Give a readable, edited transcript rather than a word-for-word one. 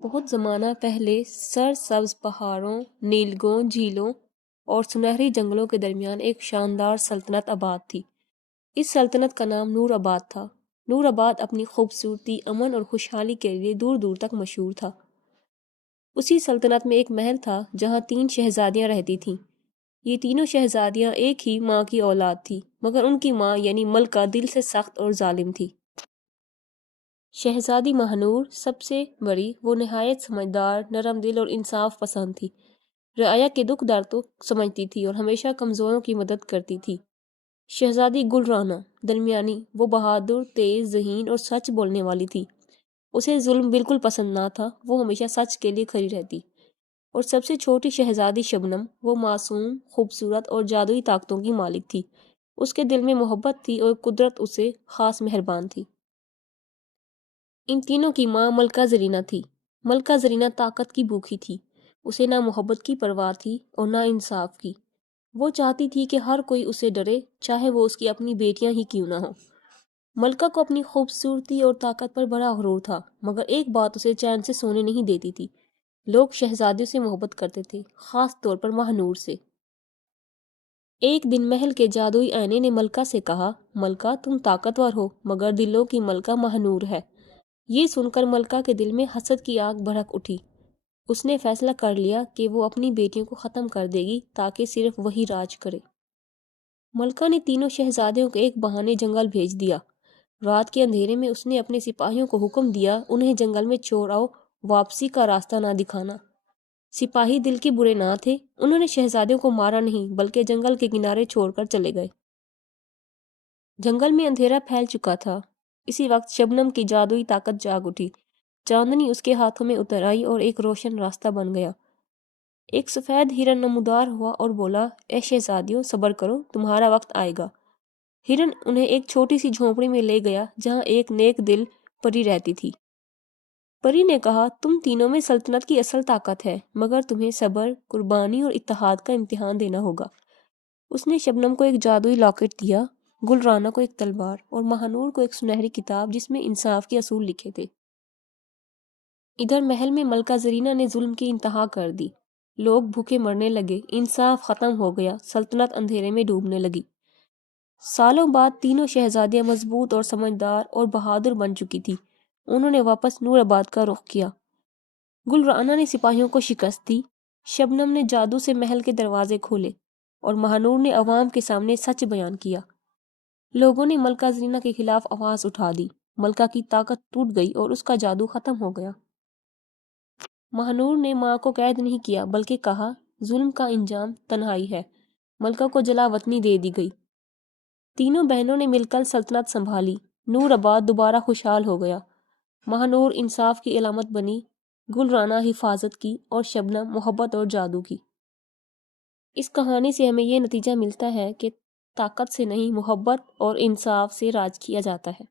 بہت زمانہ پہلے سرسبز پہاڑوں، نیلگوں جھیلوں اور سنہری جنگلوں کے درمیان ایک شاندار سلطنت آباد تھی۔ اس سلطنت کا نام نور آباد تھا۔ نور آباد اپنی خوبصورتی، امن اور خوشحالی کے لیے دور دور تک مشہور تھا۔ اسی سلطنت میں ایک محل تھا جہاں 3 شہزادیاں رہتی تھیں۔ یہ تینوں شہزادیاں ایک ہی ماں کی اولاد تھی، مگر ان کی ماں یعنی ملکہ دل سے سخت اور ظالم تھی۔ شہزادی ماہنور سب سے بڑی، وہ نہایت سمجھدار، نرم دل اور انصاف پسند تھی۔ رعایا کے دکھ درد کو سمجھتی تھی اور ہمیشہ کمزوروں کی مدد کرتی تھی۔ شہزادی گل رانا درمیانی، وہ بہادر، تیز ذہین اور سچ بولنے والی تھی۔ اسے ظلم بالکل پسند نہ تھا، وہ ہمیشہ سچ کے لیے کھڑی رہتی۔ اور سب سے چھوٹی شہزادی شبنم، وہ معصوم، خوبصورت اور جادوئی طاقتوں کی مالک تھی۔ اس کے دل میں محبت تھی اور قدرت اسے خاص مہربان تھی۔ ان تینوں کی ماں ملکہ زرینہ تھی۔ ملکہ زرینہ طاقت کی بھوکی تھی۔ اسے نہ محبت کی پرواہ تھی اور نہ انصاف کی۔ وہ چاہتی تھی کہ ہر کوئی اسے ڈرے، چاہے وہ اس کی اپنی بیٹیاں ہی کیوں نہ ہوں۔ ملکہ کو اپنی خوبصورتی اور طاقت پر بڑا غرور تھا، مگر ایک بات اسے چین سے سونے نہیں دیتی تھی۔ لوگ شہزادیوں سے محبت کرتے تھے، خاص طور پر ماہنور سے۔ ایک دن محل کے جادوئی آئینے نے ملکہ سے کہا، ملکہ تم طاقتور ہو، مگر دلوں کی ملکہ ماہنور ہے۔ یہ سن کر ملکہ کے دل میں حسد کی آگ بھڑک اٹھی۔ اس نے فیصلہ کر لیا کہ وہ اپنی بیٹیوں کو ختم کر دے گی تاکہ صرف وہی راج کرے۔ ملکہ نے تینوں شہزادیوں کو ایک بہانے جنگل بھیج دیا۔ رات کے اندھیرے میں اس نے اپنے سپاہیوں کو حکم دیا، انہیں جنگل میں چھوڑ آؤ، واپسی کا راستہ نہ دکھانا۔ سپاہی دل کے برے نہ تھے، انہوں نے شہزادیوں کو مارا نہیں بلکہ جنگل کے کنارے چھوڑ کر چلے گئے۔ جنگل میں اندھیرا پھیل چکا تھا۔ اسی وقت شبنم کی جادوئی طاقت جاگ اٹھی۔ چاندنی اس کے ہاتھوں میں اتر آئی اور ایک روشن راستہ بن گیا۔ ایک سفید ہرن نمودار ہوا اور بولا، اے شہزادیوں صبر کرو، تمہارا وقت آئے گا۔ ہرن انہیں ایک چھوٹی سی جھونپڑی میں لے گیا جہاں ایک نیک دل پری رہتی تھی۔ پری نے کہا، تم تینوں میں سلطنت کی اصل طاقت ہے، مگر تمہیں صبر، قربانی اور اتحاد کا امتحان دینا ہوگا۔ اس نے شبنم کو ایک جادوئی لاکٹ دیا، گل رانا کو ایک تلوار اور ماہنور کو ایک سنہری کتاب جس میں انصاف کے اصول لکھے تھے۔ ادھر محل میں ملکہ زرینہ نے ظلم کی انتہا کر دی۔ لوگ بھوکے مرنے لگے، انصاف ختم ہو گیا، سلطنت اندھیرے میں ڈوبنے لگی۔ سالوں بعد تینوں شہزادیاں مضبوط اور سمجھدار اور بہادر بن چکی تھی۔ انہوں نے واپس نور آباد کا رخ کیا۔ گل رانا نے سپاہیوں کو شکست دی، شبنم نے جادو سے محل کے دروازے کھولے اور ماہنور نے عوام کے سامنے سچ بیان کیا۔ لوگوں نے ملکہ زرینہ کے خلاف آواز اٹھا دی، ملکہ کی طاقت ٹوٹ گئی اور اس کا جادو ختم ہو گیا۔ ماہنور نے ماں کو قید نہیں کیا بلکہ کہا، ظلم کا انجام تنہائی ہے۔ ملکہ کو جلا وطنی دے دی گئی۔ تینوں بہنوں نے مل کر سلطنت سنبھالی۔ نور آباد دوبارہ خوشحال ہو گیا۔ ماہنور انصاف کی علامت بنی، گل رانا حفاظت کی اور شبنم محبت اور جادو کی۔ اس کہانی سے ہمیں یہ نتیجہ ملتا ہے کہ طاقت سے نہیں، محبت اور انصاف سے راج کیا جاتا ہے۔